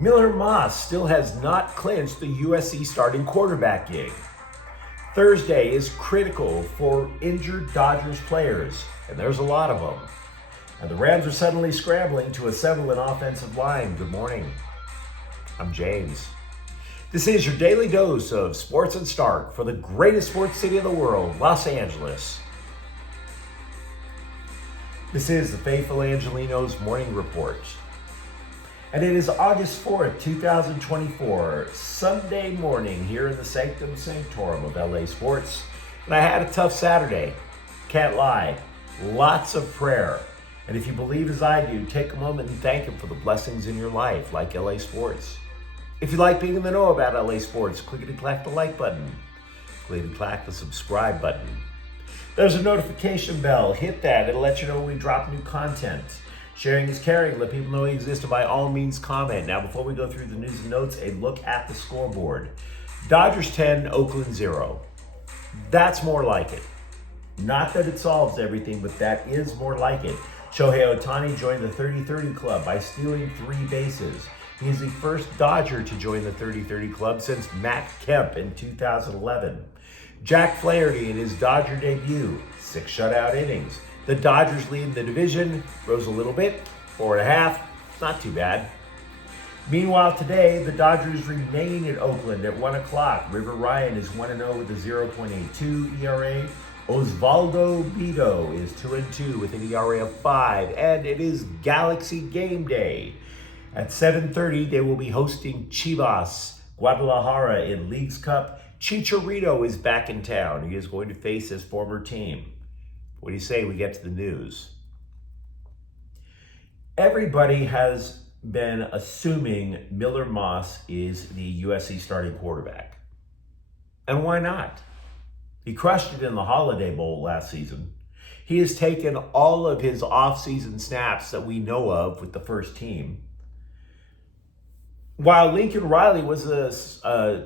Miller Moss still has not clinched the USC starting quarterback gig. Thursday is critical for injured Dodgers players, and there's a lot of them. And the Rams are suddenly scrambling to assemble an offensive line. Good morning. I'm James. This is your daily dose of Sports and Start for the greatest sports city in the world, Los Angeles. This is the faithful Angelenos Morning Report. And it is August 4th, 2024, Sunday morning here in the Sanctum Sanctorum of LA Sports. And I had a tough Saturday. Can't lie. Lots of prayer. And if you believe as I do, take a moment and thank Him for the blessings in your life, like LA Sports. If you like being in the know about LA Sports, clickety-clack the like button. Clickety-clack the subscribe button. There's a notification bell. Hit that. It'll let you know when we drop new content. Sharing is caring. Let people know we exist, and by all means comment. Now, before we go through the news and notes, a look at the scoreboard. Dodgers 10, Oakland 0. That's more like it. Not that it solves everything, but that is more like it. Shohei Ohtani joined the 30-30 club by stealing 3 bases. He is the first Dodger to join the 30-30 club since Matt Kemp in 2011. Jack Flaherty in his Dodger debut, 6 shutout innings. The Dodgers lead the division, rose a little bit, 4.5, not too bad. Meanwhile today, the Dodgers remain at Oakland at 1 o'clock. River Ryan is 1-0 with a 0.82 ERA. Osvaldo Bido is 2-2 with an ERA of 5, and it is Galaxy Game Day. At 7:30, they will be hosting Chivas Guadalajara in Leagues Cup. Chicharito is back in town. He is going to face his former team. What do you say we get to the news? Everybody has been assuming Miller Moss is the USC starting quarterback. And why not? He crushed it in the Holiday Bowl last season. He has taken all of his off-season snaps that we know of with the first team. While Lincoln Riley was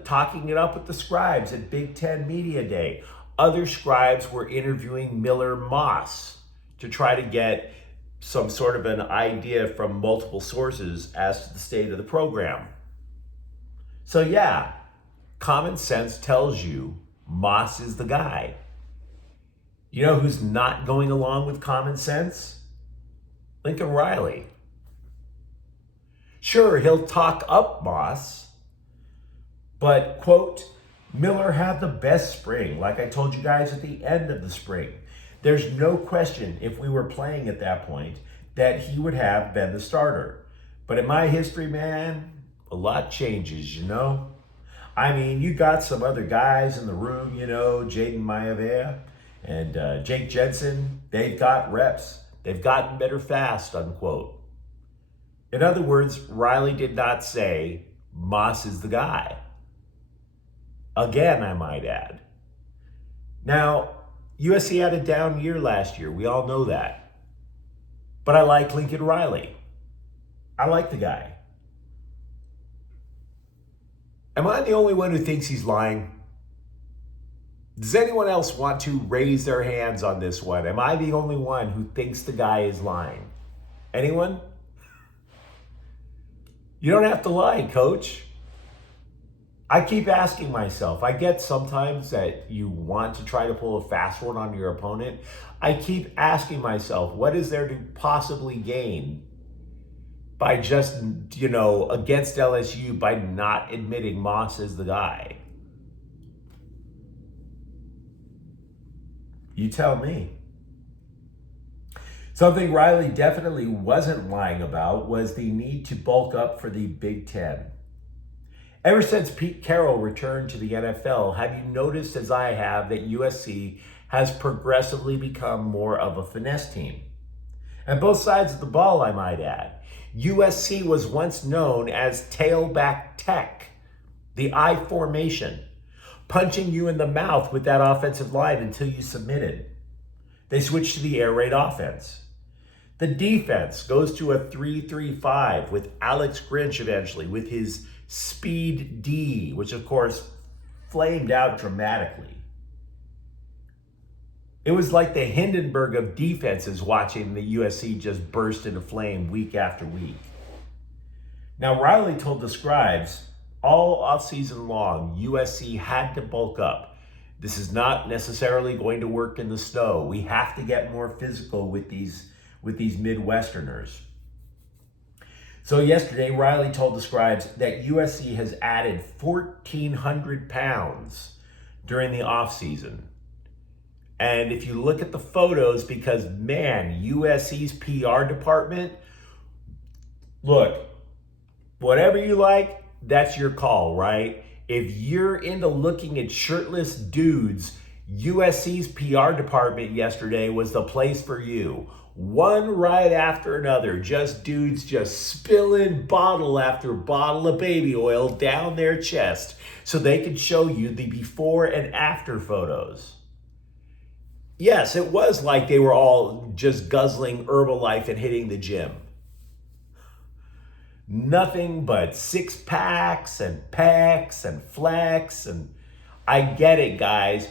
talking it up with the scribes at Big Ten Media Day, other scribes were interviewing Miller Moss to try to get some sort of an idea from multiple sources as to the state of the program. So yeah, common sense tells you Moss is the guy. You know who's not going along with common sense? Lincoln Riley. Sure, he'll talk up Moss, but, quote, Miller had the best spring, like I told you guys at the end of the spring. There's no question, if we were playing at that point, that he would have been the starter. But in my history, man, a lot changes, you know? I mean, you got some other guys in the room, you know, Jaden Maivia and Jake Jensen. They've got reps. They've gotten better fast, unquote. In other words, Riley did not say Moss is the guy. Again, I might add. Now, USC had a down year last year. We all know that. But I like Lincoln Riley. I like the guy. Am I the only one who thinks he's lying? Does anyone else want to raise their hands on this one? Am I the only one who thinks the guy is lying? Anyone? You don't have to lie, coach. I keep asking myself, I get sometimes that you want to try to pull a fast one on your opponent. I keep asking myself, what is there to possibly gain by just, against LSU by not admitting Moss is the guy? You tell me. Something Riley definitely wasn't lying about was the need to bulk up for the Big Ten. Ever since Pete Carroll returned to the NFL, have you noticed, as I have, that USC has progressively become more of a finesse team? And both sides of the ball, I might add. USC was once known as tailback tech, the I formation, punching you in the mouth with that offensive line until you submitted. They switched to the air raid offense. The defense goes to a 3-3-5 with Alex Grinch eventually with his speed D, which of course flamed out dramatically. It was like the Hindenburg of defenses watching the USC just burst into flame week after week. Now, Riley told the Scribes all offseason long, USC had to bulk up. This is not necessarily going to work in the snow. We have to get more physical with these Midwesterners. So yesterday, Riley told the Scribes that USC has added 1,400 pounds during the offseason. And if you look at the photos, because man, USC's PR department, look, whatever you like, that's your call, right? If you're into looking at shirtless dudes, USC's PR department yesterday was the place for you. One right after another, just dudes just spilling bottle after bottle of baby oil down their chest so they could show you the before and after photos. Yes, it was like they were all just guzzling Herbalife and hitting the gym. Nothing but six packs and pecs and flex. And I get it, guys.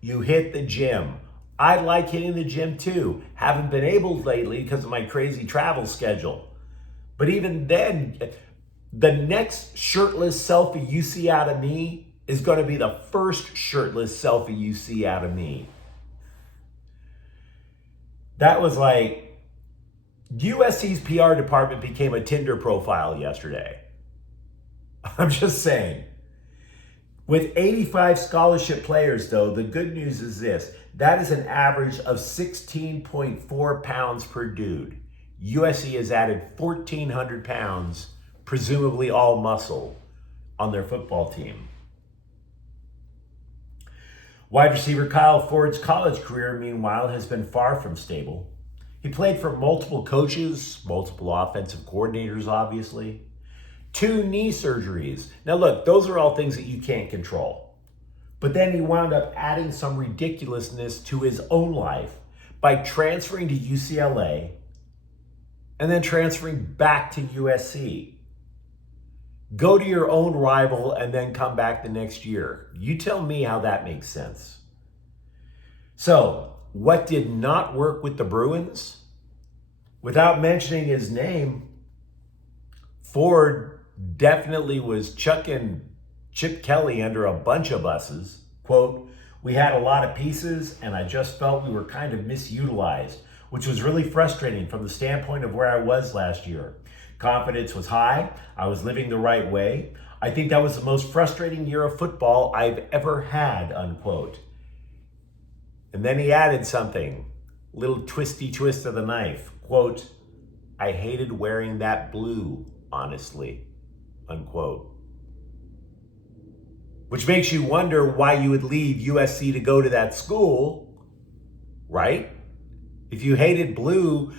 You hit the gym. I like hitting the gym too. Haven't been able lately because of my crazy travel schedule. But even then, the next shirtless selfie you see out of me is going to be the first shirtless selfie you see out of me. That was like, USC's PR department became a Tinder profile yesterday. I'm just saying. With 85 scholarship players, though, the good news is this. That is an average of 16.4 pounds per dude. USC has added 1,400 pounds, presumably all muscle, on their football team. Wide receiver Kyle Ford's college career, meanwhile, has been far from stable. He played for multiple coaches, multiple offensive coordinators, obviously. 2 knee surgeries. Now look, those are all things that you can't control. But then he wound up adding some ridiculousness to his own life by transferring to UCLA and then transferring back to USC. Go to your own rival and then come back the next year. You tell me how that makes sense. So, what did not work with the Bruins? Without mentioning his name, Ford definitely was chucking Chip Kelly under a bunch of buses. Quote, "We had a lot of pieces and I just felt we were kind of misutilized, which was really frustrating from the standpoint of where I was last year. Confidence was high. I was living the right way. I think that was the most frustrating year of football I've ever had," unquote. And then he added something, little twisty twist of the knife. Quote, "I hated wearing that blue, honestly," unquote. Which makes you wonder why you would leave USC to go to that school, right? If you hated blue,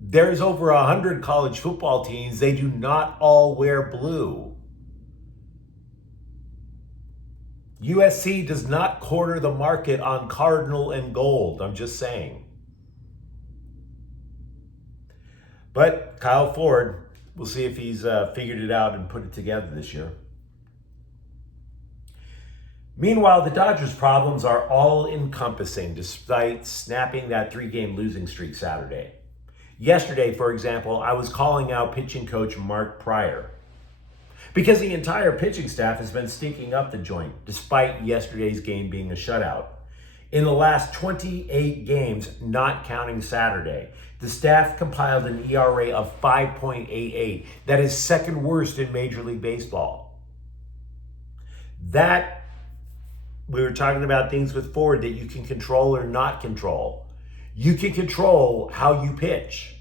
there's over 100 college football teams. They do not all wear blue. USC does not corner the market on cardinal and gold. I'm just saying. But Kyle Ford, we'll see if he's figured it out and put it together this year. Meanwhile, the Dodgers' problems are all-encompassing despite snapping that 3-game losing streak Saturday. Yesterday, for example, I was calling out pitching coach Mark Pryor because the entire pitching staff has been stinking up the joint despite yesterday's game being a shutout. In the last 28 games, not counting Saturday, the staff compiled an ERA of 5.88. That is second worst in Major League Baseball. We were talking about things with Ford that you can control or not control. You can control how you pitch.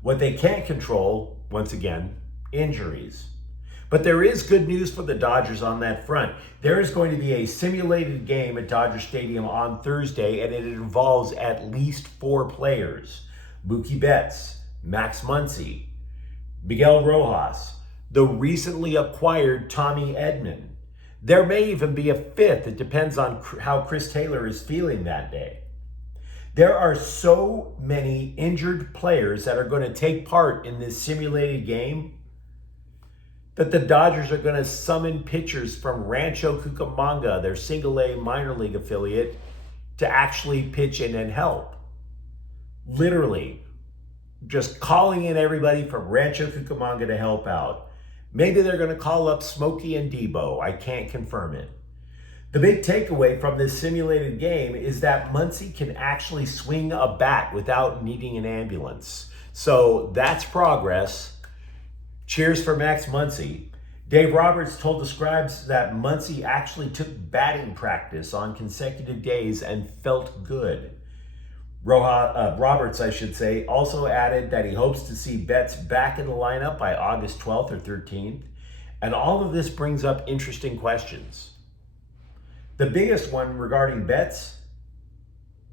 What they can't control, once again, injuries. But there is good news for the Dodgers on that front. There is going to be a simulated game at Dodger Stadium on Thursday, and it involves at least 4 players. Mookie Betts, Max Muncy, Miguel Rojas, the recently acquired Tommy Edman. There may even be a 5th. It depends on how Chris Taylor is feeling that day. There are so many injured players that are going to take part in this simulated game that the Dodgers are going to summon pitchers from Rancho Cucamonga, their single-A minor league affiliate, to actually pitch in and help. Literally. just calling in everybody from Rancho Cucamonga to help out. Maybe they're going to call up Smokey and Debo. I can't confirm it. The big takeaway from this simulated game is that Muncie can actually swing a bat without needing an ambulance. So that's progress. Cheers for Max Muncie. Dave Roberts told the Scribes that Muncie actually took batting practice on consecutive days and felt good. Roberts, also added that he hopes to see Betts back in the lineup by August 12th or 13th. And all of this brings up interesting questions. The biggest one regarding Betts,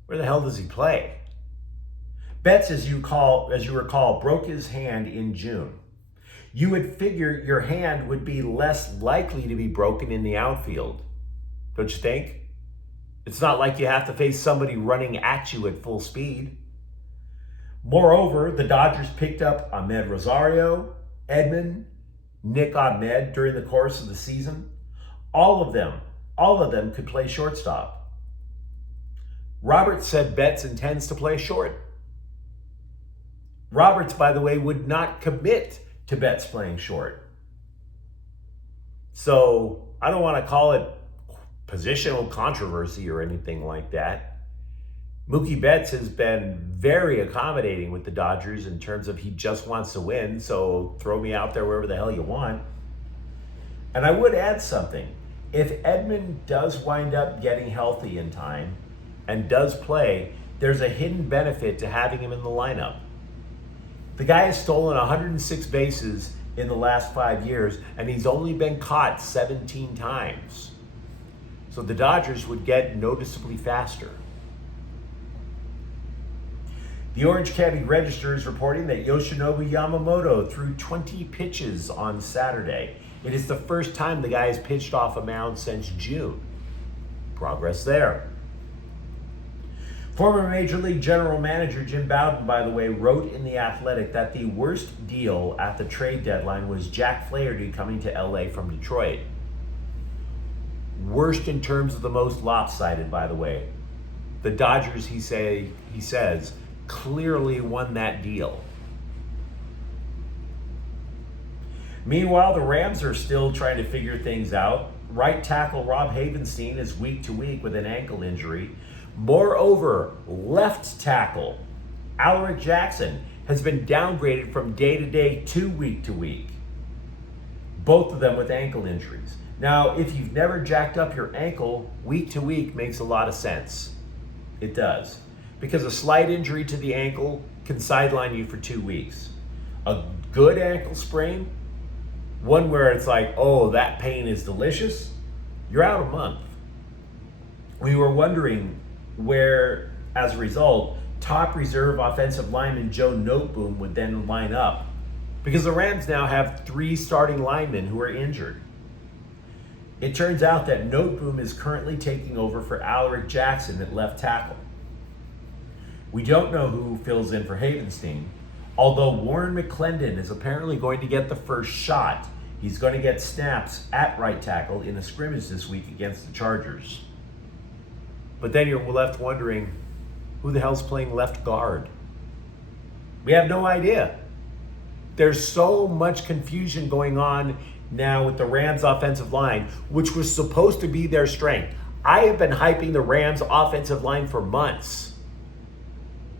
where the hell does he play? Betts, as you recall, broke his hand in June. You would figure your hand would be less likely to be broken in the outfield, don't you think? It's not like you have to face somebody running at you at full speed. Moreover, the Dodgers picked up Ahmed Rosario, Edman, Nick Ahmed during the course of the season. All of them could play shortstop. Roberts said Betts intends to play short. Roberts, by the way, would not commit to Betts playing short. So I don't want to call it positional controversy or anything like that. Mookie Betts has been very accommodating with the Dodgers in terms of he just wants to win, so throw me out there wherever the hell you want. And I would add something. If Edman does wind up getting healthy in time and does play, there's a hidden benefit to having him in the lineup. The guy has stolen 106 bases in the last 5 years, and he's only been caught 17 times. So the Dodgers would get noticeably faster. The Orange County Register is reporting that Yoshinobu Yamamoto threw 20 pitches on Saturday. It is the first time the guy has pitched off a mound since June. Progress there. Former Major League General Manager Jim Bowden, by the way, wrote in The Athletic that the worst deal at the trade deadline was Jack Flaherty coming to LA from Detroit. Worst in terms of the most lopsided, by the way. The Dodgers, he says, clearly won that deal. Meanwhile, the Rams are still trying to figure things out. Right tackle Rob Havenstein is week to week with an ankle injury. Moreover, left tackle Alaric Jackson has been downgraded from day to day to week. Both of them with ankle injuries. Now, if you've never jacked up your ankle, week to week makes a lot of sense. It does. Because a slight injury to the ankle can sideline you for 2 weeks. A good ankle sprain, one where it's like, oh, that pain is delicious, you're out a month. We were wondering where, as a result, top reserve offensive lineman Joe Noteboom would then line up. Because the Rams now have 3 starting linemen who are injured. It turns out that Noteboom is currently taking over for Alaric Jackson at left tackle. We don't know who fills in for Havenstein, although Warren McClendon is apparently going to get the first shot. He's going to get snaps at right tackle in a scrimmage this week against the Chargers. But then you're left wondering, who the hell's playing left guard? We have no idea. There's so much confusion going on now with the Rams offensive line, which was supposed to be their strength. I have been hyping the Rams offensive line for months.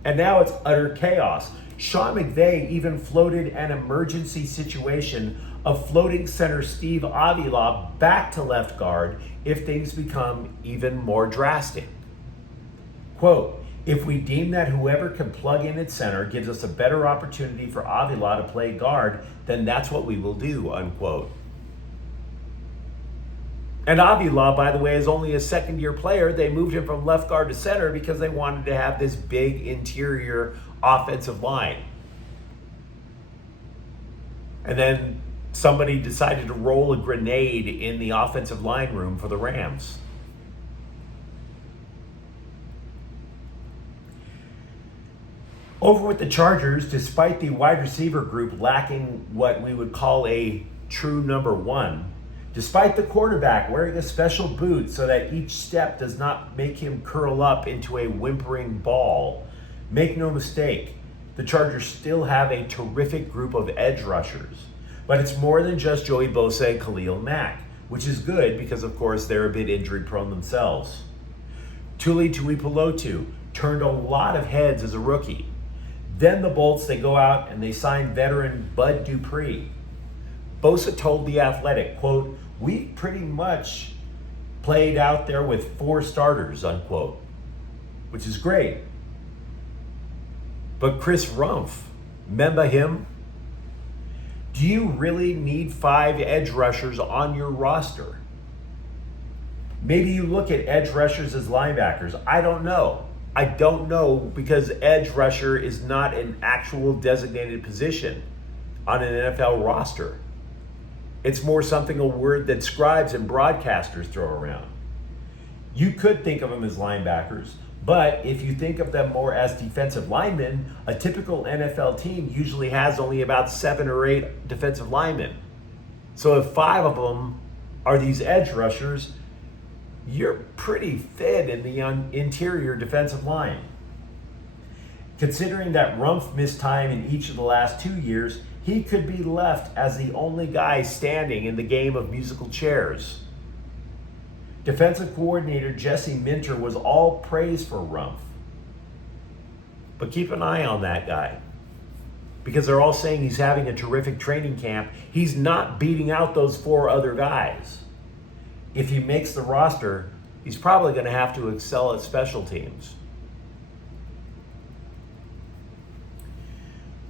And now it's utter chaos. Sean McVay even floated an emergency situation of floating center Steve Avila back to left guard if things become even more drastic. Quote, if we deem that whoever can plug in at center gives us a better opportunity for Avila to play guard, then that's what we will do, unquote. And Avila, by the way, is only a second-year player. They moved him from left guard to center because they wanted to have this big interior offensive line. And then somebody decided to roll a grenade in the offensive line room for the Rams. Over with the Chargers, despite the wide receiver group lacking what we would call a true number one, despite the quarterback wearing a special boot so that each step does not make him curl up into a whimpering ball, make no mistake, the Chargers still have a terrific group of edge rushers. But it's more than just Joey Bosa and Khalil Mack, which is good because, of course, they're a bit injury-prone themselves. Tuli Tuipulotu turned a lot of heads as a rookie. Then the Bolts, they go out and they sign veteran Bud Dupree. Bosa told The Athletic, quote, "We pretty much played out there with 4 starters," unquote, which is great. But Chris Rumph, remember him? Do you really need 5 edge rushers on your roster? Maybe you look at edge rushers as linebackers. I don't know. I don't know because edge rusher is not an actual designated position on an NFL roster. It's more something, a word that scribes and broadcasters throw around. You could think of them as linebackers, but if you think of them more as defensive linemen, a typical NFL team usually has only about 7 or 8 defensive linemen. So if 5 of them are these edge rushers, you're pretty thin in the interior defensive line. Considering that Rumph missed time in each of the last 2 years, he could be left as the only guy standing in the game of musical chairs. Defensive coordinator Jesse Minter was all praise for Rumph. But keep an eye on that guy, because they're all saying he's having a terrific training camp. He's not beating out those 4 other guys. If he makes the roster, he's probably going to have to excel at special teams.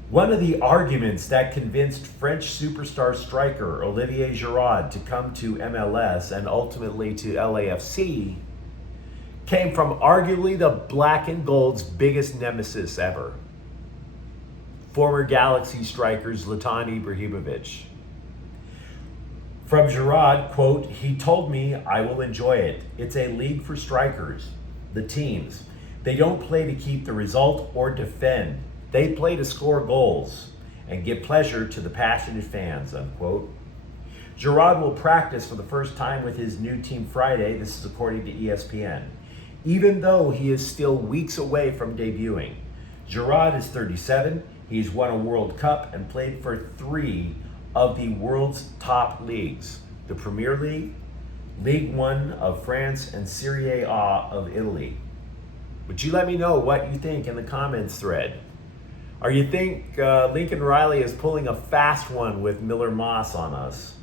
One of the arguments that convinced French superstar striker Olivier Giroud to come to MLS and ultimately to LAFC came from arguably the black and gold's biggest nemesis ever, former Galaxy striker Zlatan Ibrahimovic. From Giroud, quote, "He told me I will enjoy it. It's a league for strikers, the teams. They don't play to keep the result or defend. They play to score goals and give pleasure to the passionate fans," unquote. Giroud will practice for the first time with his new team Friday. This is according to ESPN. Even though he is still weeks away from debuting. Giroud is 37. He's won a World Cup and played for 3 of the world's top leagues: the Premier League, Ligue 1 of France, and Serie A of Italy. Would you let me know what you think in the comments thread? Or you think Lincoln Riley is pulling a fast one with Miller Moss on us?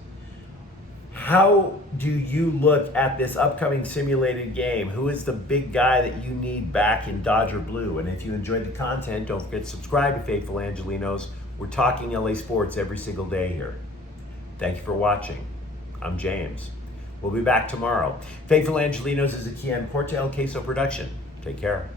How do you look at this upcoming simulated game? Who is the big guy that you need back in Dodger Blue? And if you enjoyed the content, don't forget to subscribe to Faithful Angelenos. We're talking LA sports every single day here. Thank you for watching. I'm James. We'll be back tomorrow. Faithful Angelenos is a Kian Corte El Queso production. Take care.